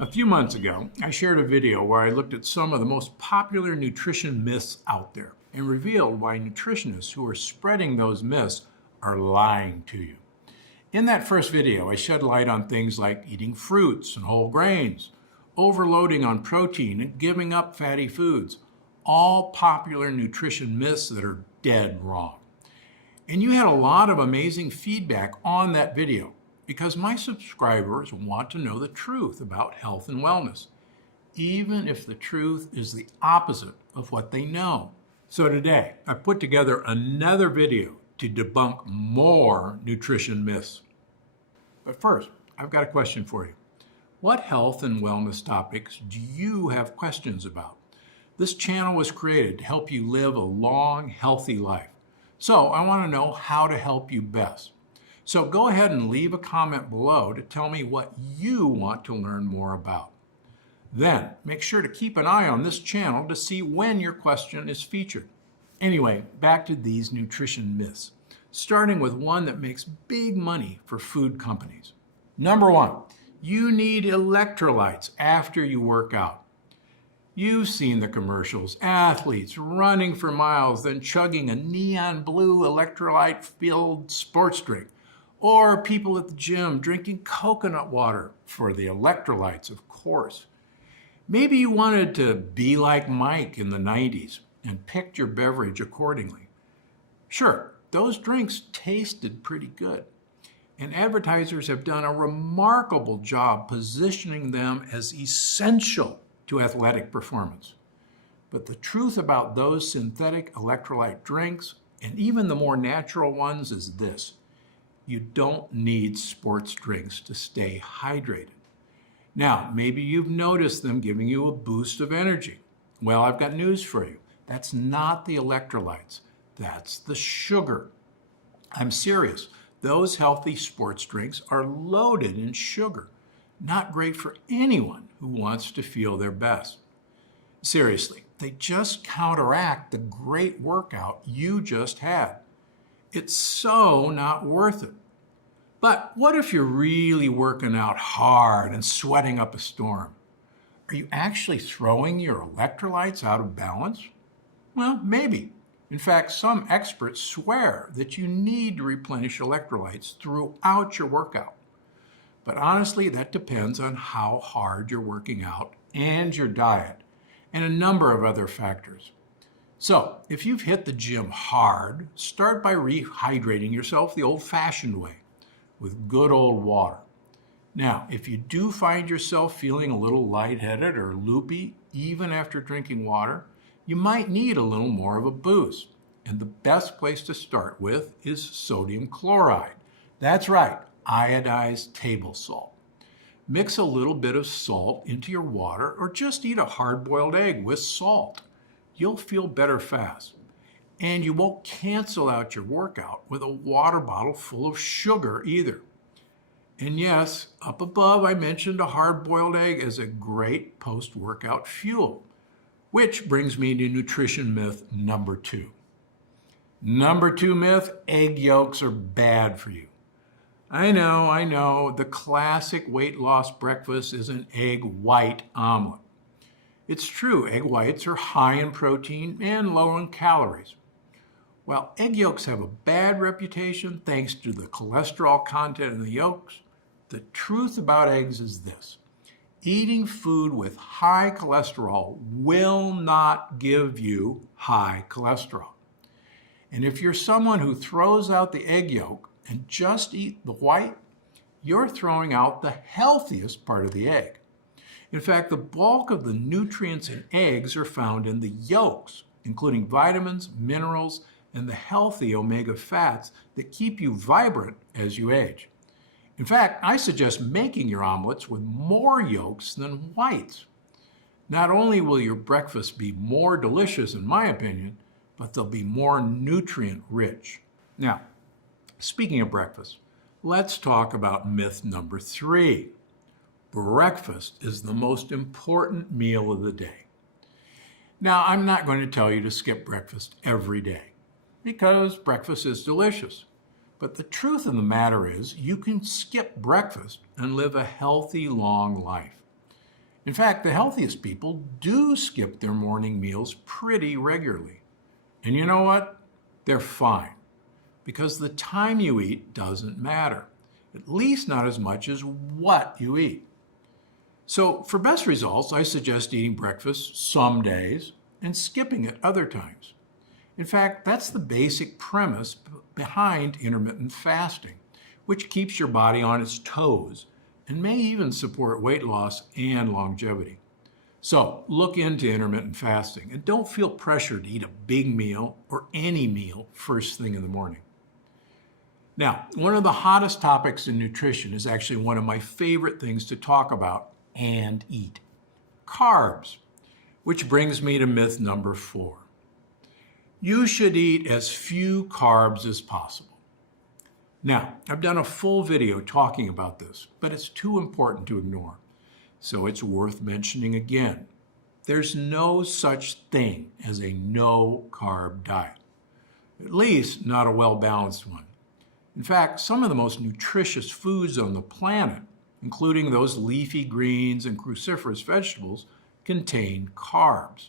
A few months ago, I shared a video where I looked at some of the most popular nutrition myths out there and revealed why nutritionists who are spreading those myths are lying to you. In that first video, I shed light on things like eating fruits and whole grains, overloading on protein, and giving up fatty foods, all popular nutrition myths that are dead wrong. And you had a lot of amazing feedback on that video because my subscribers want to know the truth about health and wellness, even if the truth is the opposite of what they know. So today, I put together another video to debunk more nutrition myths. But first, I've got a question for you. What health and wellness topics do you have questions about? This channel was created to help you live a long, healthy life. So I want to know how to help you best. So go ahead and leave a comment below to tell me what you want to learn more about. Then make sure to keep an eye on this channel to see when your question is featured. Anyway, back to these nutrition myths, starting with one that makes big money for food companies. Number one, you need electrolytes after you work out. You've seen the commercials, athletes running for miles, then chugging a neon blue electrolyte-filled sports drink, or people at the gym drinking coconut water for the electrolytes, of course. Maybe you wanted to be like Mike in the 90s and picked your beverage accordingly. Sure, those drinks tasted pretty good, and advertisers have done a remarkable job positioning them as essential to athletic performance. But the truth about those synthetic electrolyte drinks, and even the more natural ones, is this: you don't need sports drinks to stay hydrated. Now, maybe you've noticed them giving you a boost of energy. Well, I've got news for you. That's not the electrolytes. That's the sugar. I'm serious. Those healthy sports drinks are loaded in sugar. Not great for anyone who wants to feel their best. Seriously, they just counteract the great workout you just had. It's so not worth it. But what if you're really working out hard and sweating up a storm? Are you actually throwing your electrolytes out of balance? Well, maybe. In fact, some experts swear that you need to replenish electrolytes throughout your workout. But honestly, that depends on how hard you're working out and your diet, and a number of other factors. So, if you've hit the gym hard, start by rehydrating yourself the old-fashioned way, with good old water. Now, if you do find yourself feeling a little lightheaded or loopy, even after drinking water, you might need a little more of a boost. And the best place to start with is sodium chloride. That's right, iodized table salt. Mix a little bit of salt into your water, or just eat a hard-boiled egg with salt. You'll feel better fast. And you won't cancel out your workout with a water bottle full of sugar either. And yes, up above I mentioned a hard-boiled egg as a great post-workout fuel, which brings me to nutrition myth number two. Number two myth, egg yolks are bad for you. I know, the classic weight loss breakfast is an egg white omelet. It's true, egg whites are high in protein and low in calories. While egg yolks have a bad reputation thanks to the cholesterol content in the yolks, the truth about eggs is this: eating food with high cholesterol will not give you high cholesterol. And if you're someone who throws out the egg yolk and just eat the white, you're throwing out the healthiest part of the egg. In fact, the bulk of the nutrients in eggs are found in the yolks, including vitamins, minerals, and the healthy omega fats that keep you vibrant as you age. In fact, I suggest making your omelets with more yolks than whites. Not only will your breakfast be more delicious, in my opinion, but they'll be more nutrient rich. Now, speaking of breakfast, let's talk about myth number three. Breakfast is the most important meal of the day. Now, I'm not going to tell you to skip breakfast every day, because breakfast is delicious. But the truth of the matter is, you can skip breakfast and live a healthy, long life. In fact, the healthiest people do skip their morning meals pretty regularly. And you know what? They're fine, because the time you eat doesn't matter, at least not as much as what you eat. So for best results, I suggest eating breakfast some days and skipping it other times. In fact, that's the basic premise behind intermittent fasting, which keeps your body on its toes and may even support weight loss and longevity. So look into intermittent fasting and don't feel pressured to eat a big meal or any meal first thing in the morning. Now, one of the hottest topics in nutrition is actually one of my favorite things to talk about and eat: carbs, which brings me to myth number 4. You should eat as few carbs as possible. Now, I've done a full video talking about this, but it's too important to ignore, so it's worth mentioning again. There's no such thing as a no-carb diet, at least not a well-balanced one. In fact, some of the most nutritious foods on the planet, including those leafy greens and cruciferous vegetables, contain carbs.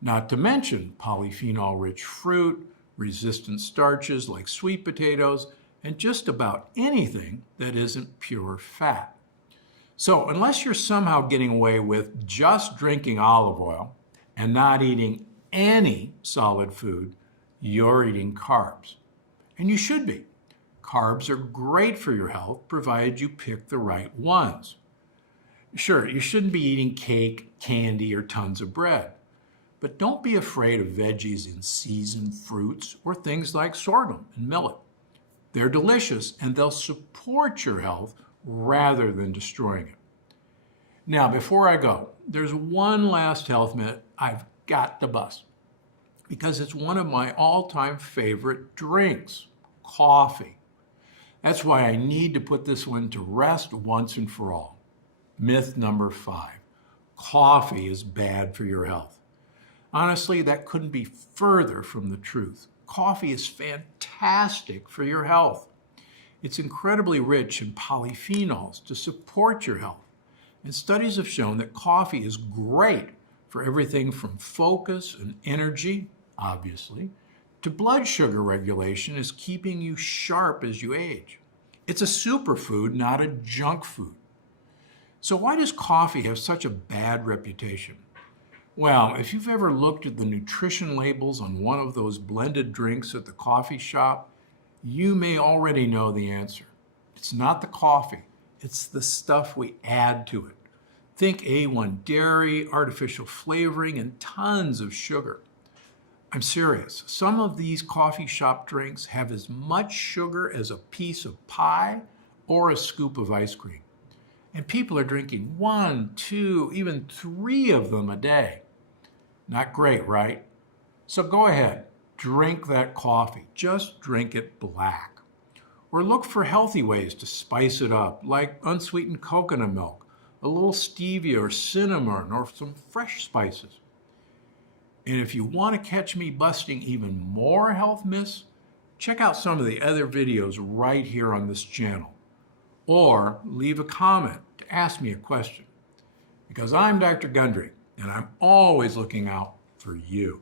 Not to mention polyphenol-rich fruit, resistant starches like sweet potatoes, and just about anything that isn't pure fat. So unless you're somehow getting away with just drinking olive oil and not eating any solid food, you're eating carbs. And you should be. Carbs are great for your health, provided you pick the right ones. Sure, you shouldn't be eating cake, candy, or tons of bread. But don't be afraid of veggies in seasoned fruits or things like sorghum and millet. They're delicious and they'll support your health rather than destroying it. Now, before I go, there's one last health myth I've got to bust, because it's one of my all-time favorite drinks: coffee. That's why I need to put this one to rest once and for all. Myth number 5. Coffee is bad for your health. Honestly, that couldn't be further from the truth. Coffee is fantastic for your health. It's incredibly rich in polyphenols to support your health. And studies have shown that coffee is great for everything from focus and energy, obviously, to blood sugar regulation, as keeping you sharp as you age. It's a superfood, not a junk food. So why does coffee have such a bad reputation? Well, if you've ever looked at the nutrition labels on one of those blended drinks at the coffee shop, you may already know the answer. It's not the coffee, it's the stuff we add to it. Think A1 dairy, artificial flavoring, and tons of sugar. I'm serious. Some of these coffee shop drinks have as much sugar as a piece of pie or a scoop of ice cream. And people are drinking 1, 2, even 3 of them a day. Not great, right? So go ahead, drink that coffee. Just drink it black. Or look for healthy ways to spice it up, like unsweetened coconut milk, a little stevia or cinnamon, or some fresh spices. And if you want to catch me busting even more health myths, check out some of the other videos right here on this channel. Or leave a comment to ask me a question. Because I'm Dr. Gundry, and I'm always looking out for you.